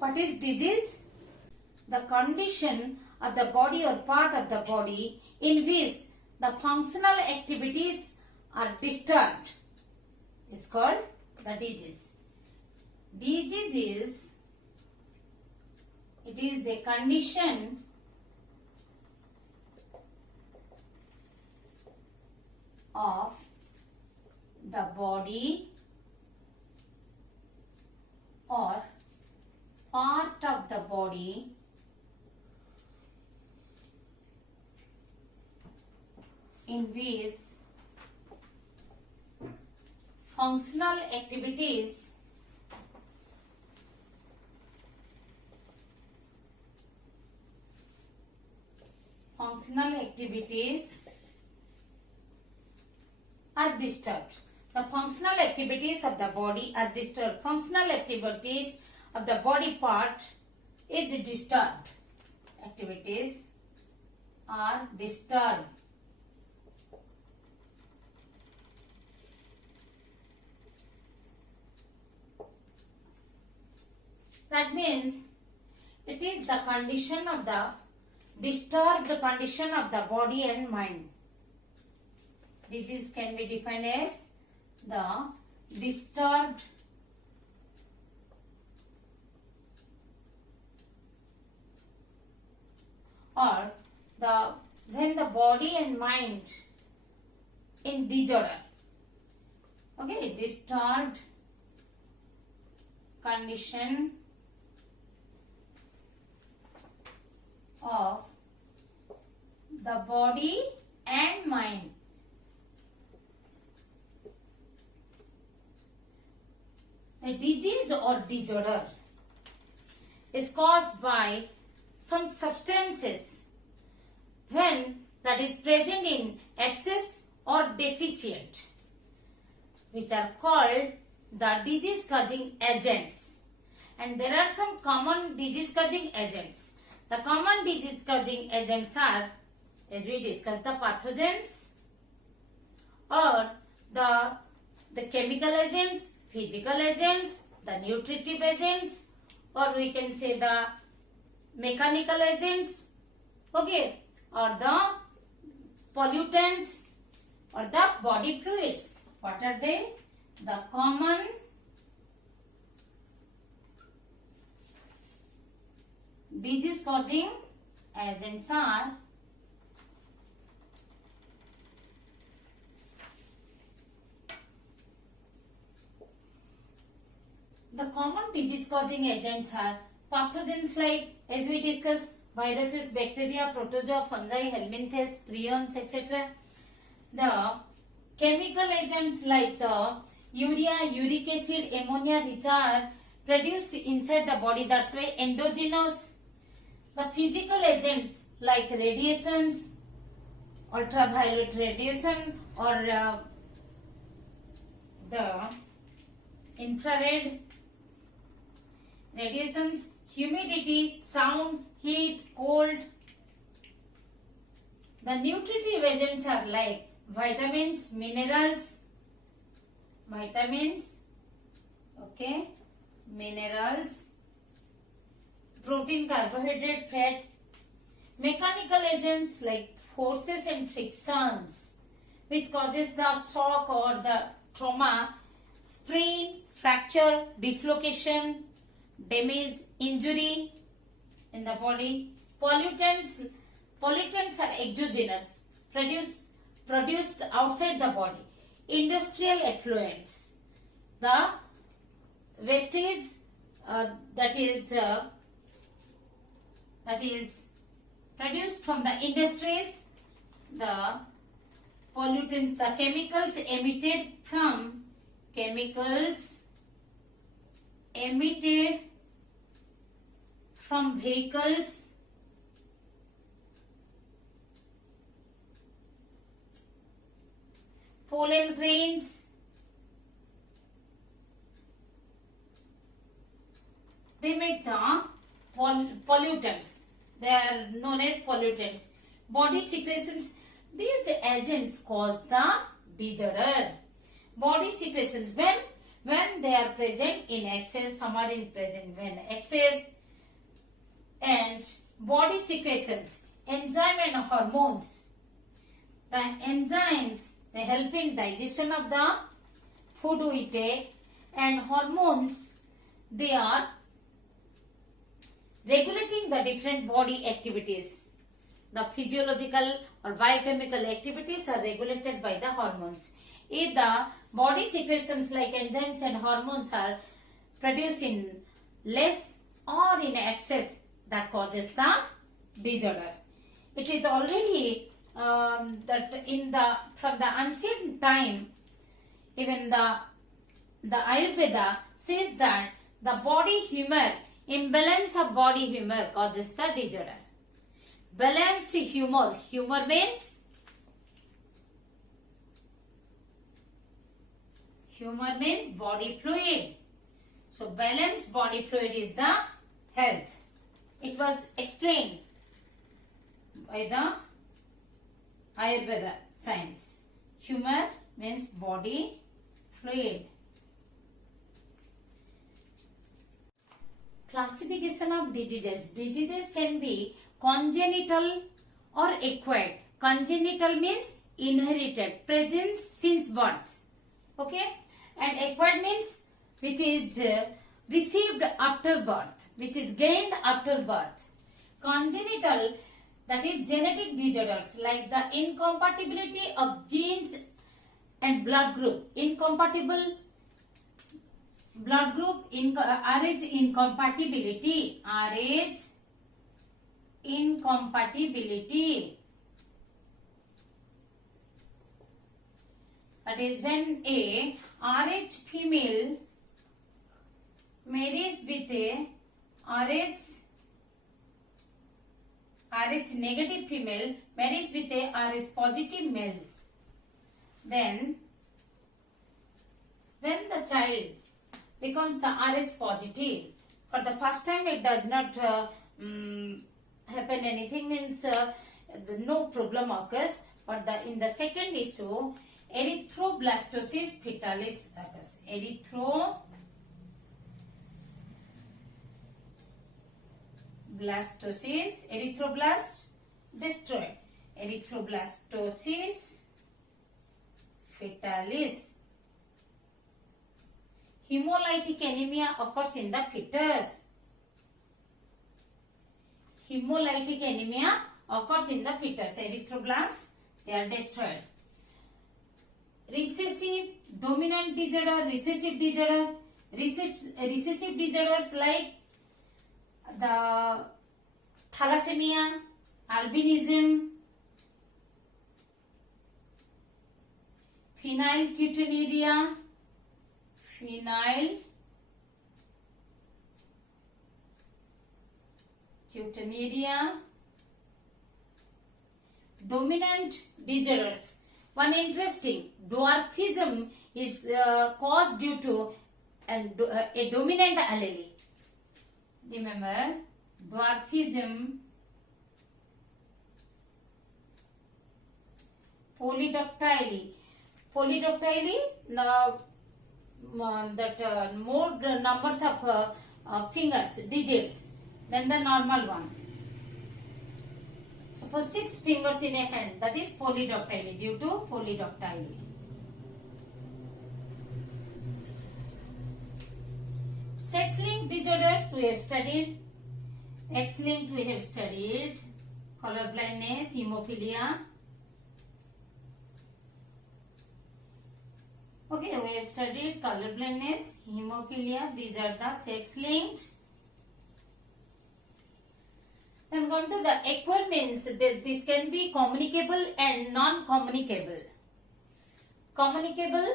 What is disease? The condition of the body or part of the body in which the functional activities are disturbed is called the disease. Disease is a condition of the body or part of the body in which functional activities are disturbed. The functional activities of the body are disturbed. Functional activities of the body part is disturbed. Activities are disturbed. That means it is the condition of the disturbed condition of the body and mind. Disease can be defined as the disturbed or when the body and mind in disorder. Okay, disturbed condition of the body and mind. The disease or disorder is caused by some substances when that is present in excess or deficient, which are called the disease causing agents. And there are some common disease causing agents. The common disease causing agents are, as we discussed, the pathogens or the chemical agents, physical agents, the nutritive agents, or we can say the mechanical agents, okay, or the pollutants or the body fluids. What are they? The common disease causing agents are pathogens like, as we discussed, viruses, bacteria, protozoa, fungi, helminthes, prions, etc. The chemical agents like the urea, uric acid, ammonia, which are produced inside the body, that's why endogenous. The physical agents like radiations, ultraviolet radiation or the infrared radiations, humidity, sound, heat, cold. The nutritive agents are like vitamins, minerals, okay, minerals, protein, carbohydrate, fat. Mechanical agents like forces and frictions, which causes the shock or the trauma, sprain, fracture, dislocation, damage, injury in the body. Pollutants are exogenous, produced outside the body. Industrial effluents, the wastage that is produced from the industries. The pollutants, the chemicals emitted from vehicles, pollen grains, they make the pollutants. They are known as pollutants. Body secretions, these agents cause the disorder. Body secretions, when when they are present in excess, some are in present when excess, and body secretions, enzyme and hormones. The enzymes, they help in digestion of the food we take, and hormones, they are regulating the different body activities. The physiological or biochemical activities are regulated by the hormones. If the body secretions like enzymes and hormones are produced in less or in excess, that causes the disorder. It is already that in the from the ancient time, even the Ayurveda says that the body humor, imbalance of body humor causes the disorder. Balanced humor, humor means body fluid. So balanced body fluid is the health. It was explained by the Ayurveda science. Humor means body fluid. Classification of diseases. Diseases can be congenital or acquired. Congenital means inherited, present since birth. Okay? And acquired means which is received after birth, which is gained after birth. Congenital, that is genetic disorders like the incompatibility of genes and blood group. Incompatible blood group, Rh incompatibility. Rh incompatibility. That is when a Rh female marries with a Rh negative female marries with a Rh positive male. Then when the child becomes the Rh positive, for the first time it does not happen anything, means no problem occurs, but in the second issue, erythroblastosis fetalis occurs. Erythroblast destroyed. Erythroblastosis fetalis. Hemolytic anemia occurs in the fetus. Hemolytic anemia occurs in the fetus. Erythroblasts, they are destroyed. Recessive dominant disorder, recessive disorder. Recessive disorders like the thalassemia, albinism, phenylketonuria, dominant disorders. One interesting, dwarfism is caused due to a dominant allele. Remember, dwarfism, polydactyly, that more numbers of fingers, digits than the normal one. Suppose 6 fingers in a hand, that is polydactyly, due to polydactyly. Sex-linked disorders we have studied. X-linked we have studied. Color blindness, hemophilia. Okay, we have studied color blindness, hemophilia. These are the sex-linked. Then come to the acquired means that this can be communicable and non-communicable. Communicable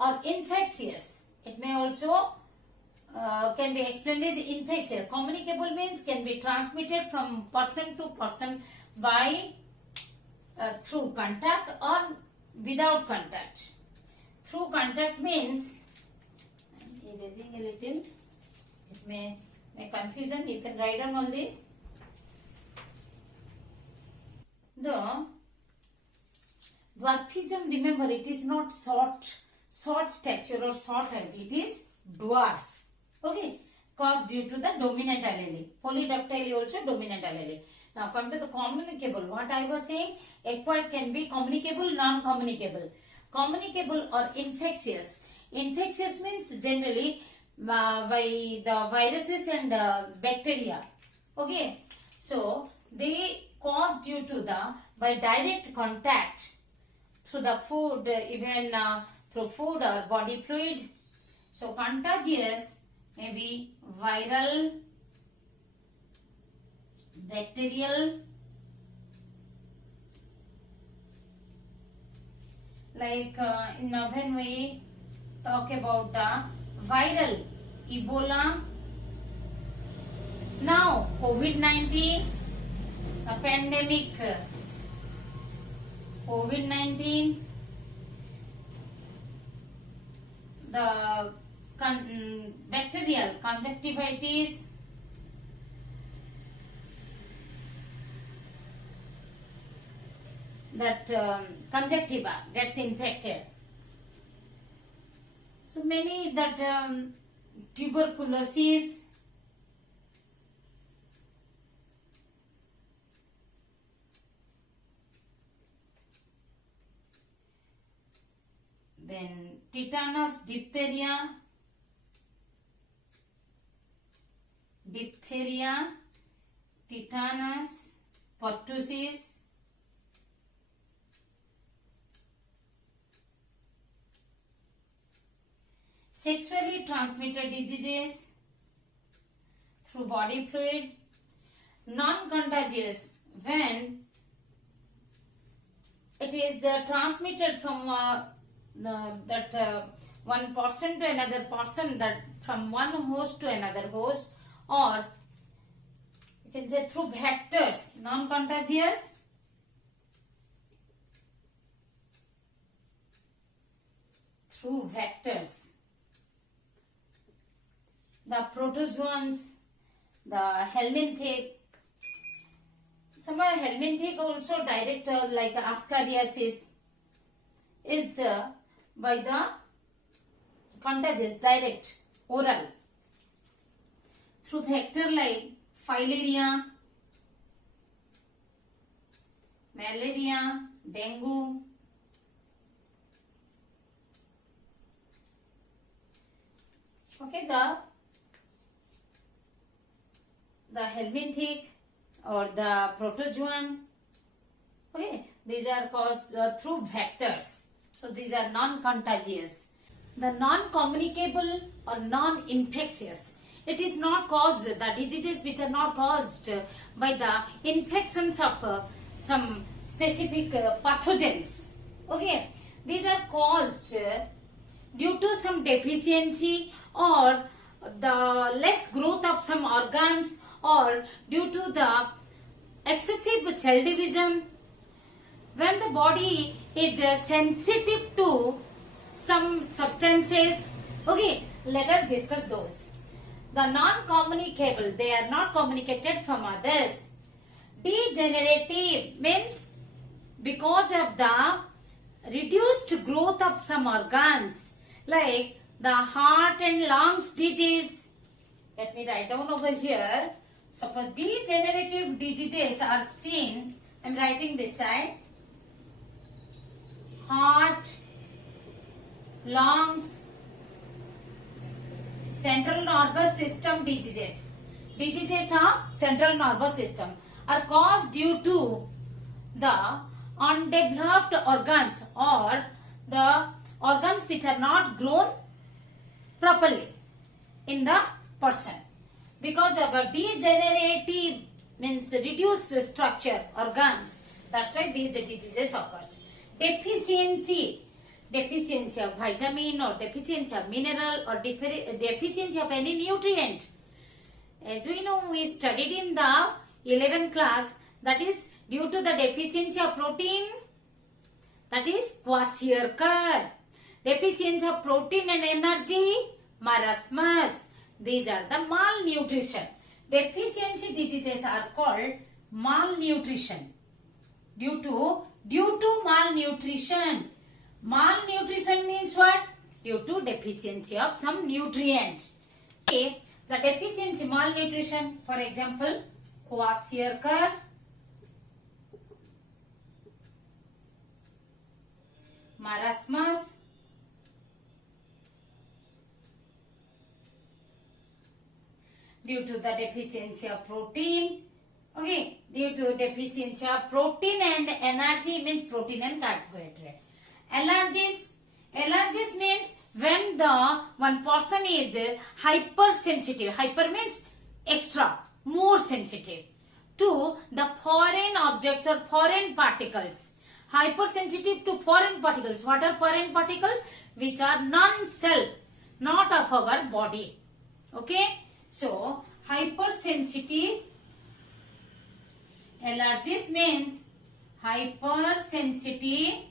or infectious. It may also can be explained as infectious. Communicable means can be transmitted from person to person by through contact or without contact. Through contact means, erasing a little, it may make confusion. You can write down all this. The dwarfism, remember, it is not short short stature or short height, it is dwarf. Okay, caused due to the dominant allele. Polydactyly also dominant allele. Now come to the communicable. What I was saying, acquired can be communicable, non-communicable. Communicable or infectious. Infectious means generally by the viruses and bacteria. Okay, so they cause due to the by direct contact through the food, even through food or body fluid. So contagious may be viral, bacterial, like when we talk about the viral, Ebola, now COVID-19, a pandemic, COVID-19, the bacterial conjunctivitis, that conjunctiva gets infected. So many that tuberculosis, then tetanus, diphtheria, tetanus, pertussis, sexually transmitted diseases through body fluid, non-contagious when it is transmitted from one person to another person, that from one host to another host, or you can say through vectors. Non-contagious, through vectors. The protozoans, the helminthic. Somewhere helminthic also direct like ascariasis is by the contagious, direct, oral. Through vector like filaria, malaria, dengue. Okay, the helminthic or the protozoan. Okay, these are caused through vectors. So these are non-contagious. The non-communicable or non-infectious. It is not caused, the diseases which are not caused by the infections of some specific pathogens. Okay, these are caused due to some deficiency or the less growth of some organs, or due to the excessive cell division. When the body is sensitive to some substances. Okay, let us discuss those. The non-communicable, they are not communicated from others. Degenerative means because of the reduced growth of some organs, like the heart and lungs disease. Let me write down over here. Suppose degenerative diseases are seen. I am writing this side. Heart, lungs, central nervous system diseases. Diseases of central nervous system are caused due to the undeveloped organs or the organs which are not grown properly in the person. Because of a degenerative means reduced structure organs, that's why these diseases occurs. Deficiency of vitamin or deficiency of mineral or deficiency of any nutrient. As we know, we studied in the 11th class, that is due to the deficiency of protein, that is kwashiorkor. Deficiency of protein and energy, marasmus. These are the malnutrition. Deficiency diseases are called malnutrition. Due to malnutrition. Malnutrition means what? due to deficiency of some nutrient. Okay, the deficiency malnutrition, for example, kwashiorkor, marasmus, due to the deficiency of protein. Okay, due to deficiency of protein and energy, means protein and carbohydrate. Allergies means when the one person is hypersensitive. Hyper means extra, more sensitive to the foreign objects or foreign particles. Hypersensitive to foreign particles. What are foreign particles? Which are non-self, not of our body. Okay, so hypersensitive allergies means hypersensitive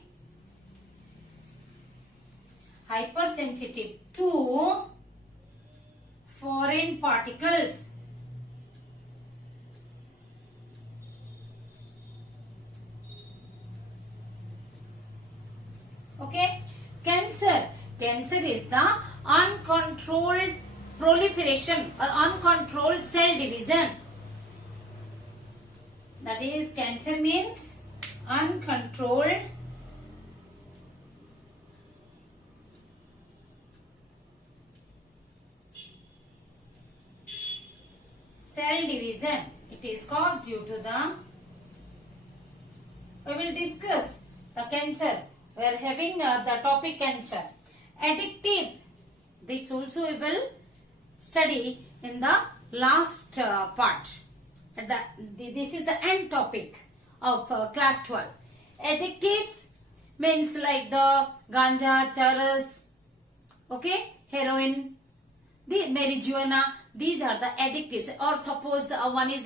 to foreign particles. Okay, cancer is the uncontrolled proliferation or uncontrolled cell division. That is, cancer means uncontrolled cell division. It is caused due to the, we will discuss the cancer. We are having the topic cancer. Addictive, this also we will study in the last part. This is the end topic of class 12. Addictives means like the ganja, charas, okay, heroin, the marijuana. These are the additives. Or suppose one is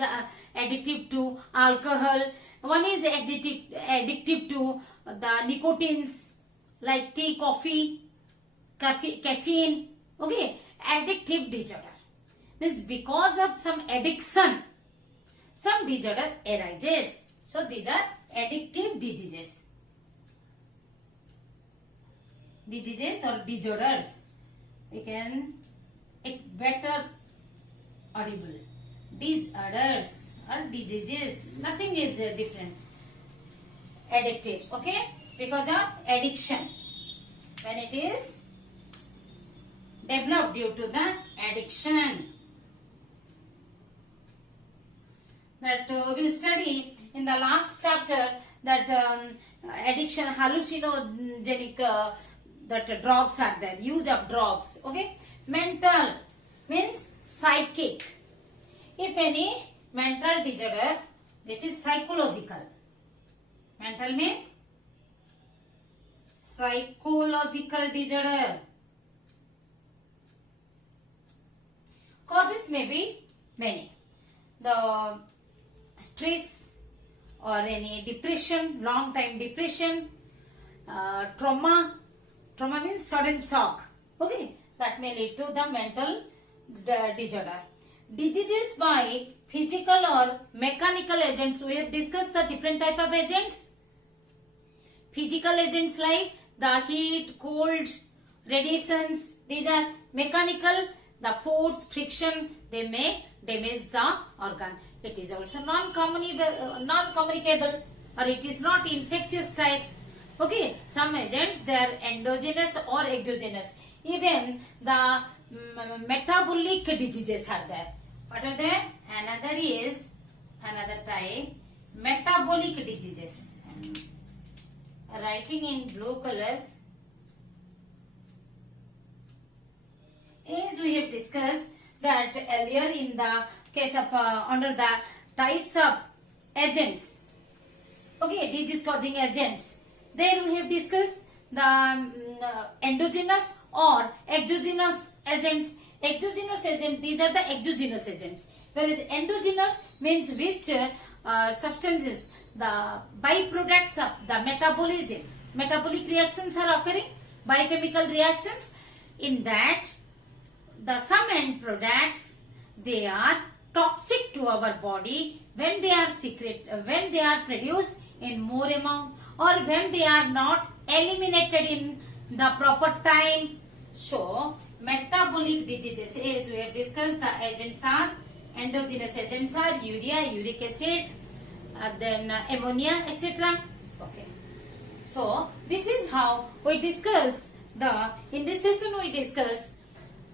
addictive to alcohol, one is addictive to the nicotines like tea, coffee, caffeine. Okay, addictive disorder means because of some addiction, some disorder arises. So these are addictive diseases or disorders. We can it better audible. Disorders or diseases. Nothing is different. Addictive. Okay, because of addiction. When it is developed due to the addiction. That we will study in the last chapter that addiction, hallucinogenic that drugs are there, use of drugs. Okay, mental means psychic. If any mental disorder, this is psychological. Mental means psychological disorder. Causes may be many. The stress or any depression, long time depression, trauma means sudden shock. Okay, that may lead to the mental disorder. Diseases by physical or mechanical agents. We have discussed the different type of agents. Physical agents like the heat, cold, radiations. These are mechanical. The force, friction, they may damage the organ. It is also non-communicable or it is not infectious type. Okay, some agents they are endogenous or exogenous. Even the metabolic diseases are there. What are there? Another type, metabolic diseases. Writing in blue colors. As we have discussed that earlier in the case of under the types of agents, okay, disease causing agents, there we have discussed the endogenous or exogenous agents. Exogenous agent, these are the exogenous agents, whereas endogenous means which substances, the byproducts of the metabolism, metabolic reactions are occurring, biochemical reactions. In that, the some end products, they are toxic to our body when they are when they are produced in more amount or when they are not eliminated in the proper time. So, metabolic diseases, as we have discussed, the agents are, endogenous agents are urea, uric acid, then ammonia, etc. Okay. So, this is how we discuss in this session we discuss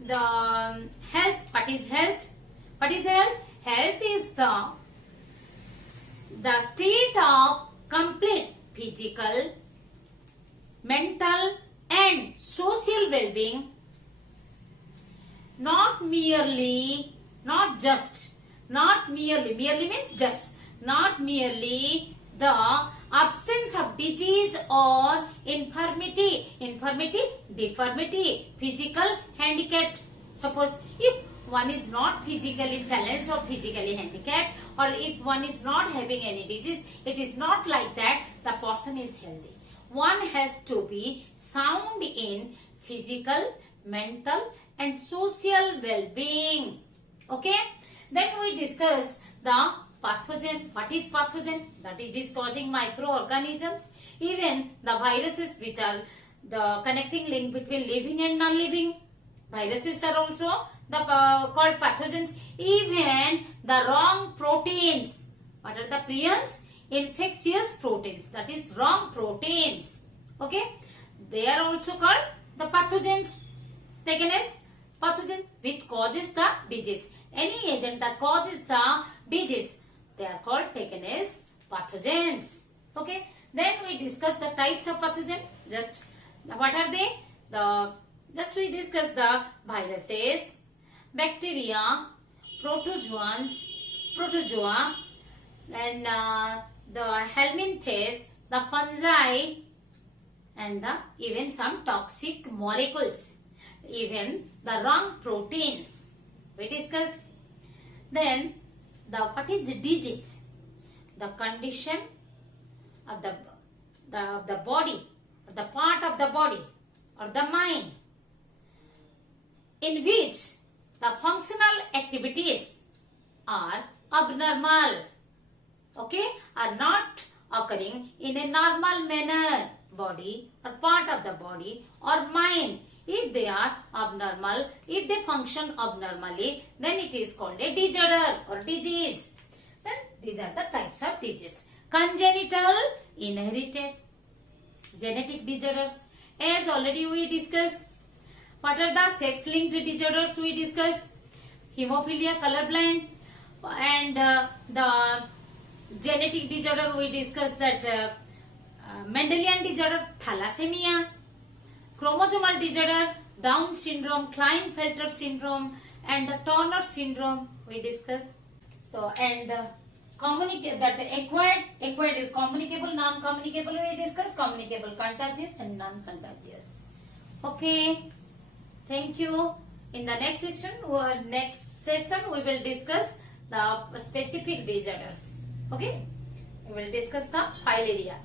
the health. What is health? What is health? Health is the state of complete physical, mental and social well-being, not merely the absence of disease or infirmity, deformity, physical handicap. Suppose if one is not physically challenged or physically handicapped, or if one is not having any disease, it is not like that the person is healthy. One has to be sound in physical, mental and social well-being. Okay. Then we discuss the pathogen. What is pathogen? The disease causing microorganisms. Even the viruses, which are the connecting link between living and non-living. Viruses are also called pathogens. Even the wrong proteins. What are the prions? Infectious proteins, that is wrong proteins. Okay, they are also called the pathogens, taken as pathogen, which causes the disease. Any agent that causes the disease, they are called, taken as pathogens. Okay, then we discuss the types of pathogen. Just what are they? Just we discuss the viruses, bacteria, protozoa, then the helminthes, the fungi and even some toxic molecules, even the wrong proteins we discussed. Then what is the disease? The condition of the body, or the part of the body or the mind in which the functional activities are abnormal, okay, are not occurring in a normal manner, body or part of the body or mind. If they are abnormal, if they function abnormally, then it is called a disorder or disease. Then these are the types of disease. Congenital, inherited, genetic disorders. As already we discussed. What are the sex-linked disorders we discussed? Hemophilia, colorblind, and the genetic disorder we discussed, that Mendelian disorder, thalassemia, chromosomal disorder, Down syndrome, Klinefelter syndrome and the Turner syndrome we discussed. So, and acquired communicable, non-communicable we discussed, communicable, contagious and non-contagious. Okay, thank you. In the next session we will discuss the specific disorders. Okay, we will discuss the filaria.